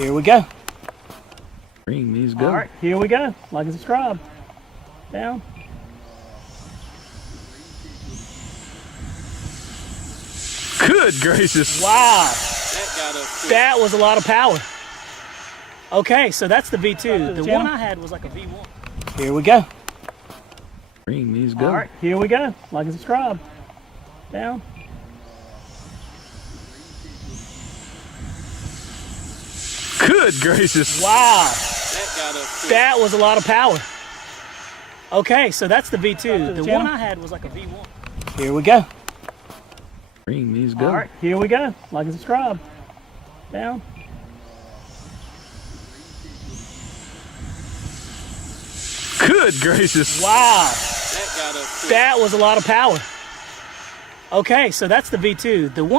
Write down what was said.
Here we go. Bring these go. All right, here we go. Like and subscribe. Down. Good gracious. Wow. That was a lot of power. Okay, so that's the V2. The one I had was like a V1. Here we go. Bring these go. All right, here we go. Like and subscribe. Down. Good gracious. Wow. That was a lot of power. Okay, so that's the V2. The one I had was like a V1. Here we go. Bring these go. All right, here we go. Like and subscribe. Down. Good gracious. Wow. That was a lot of power. Okay, so that's the V2. The one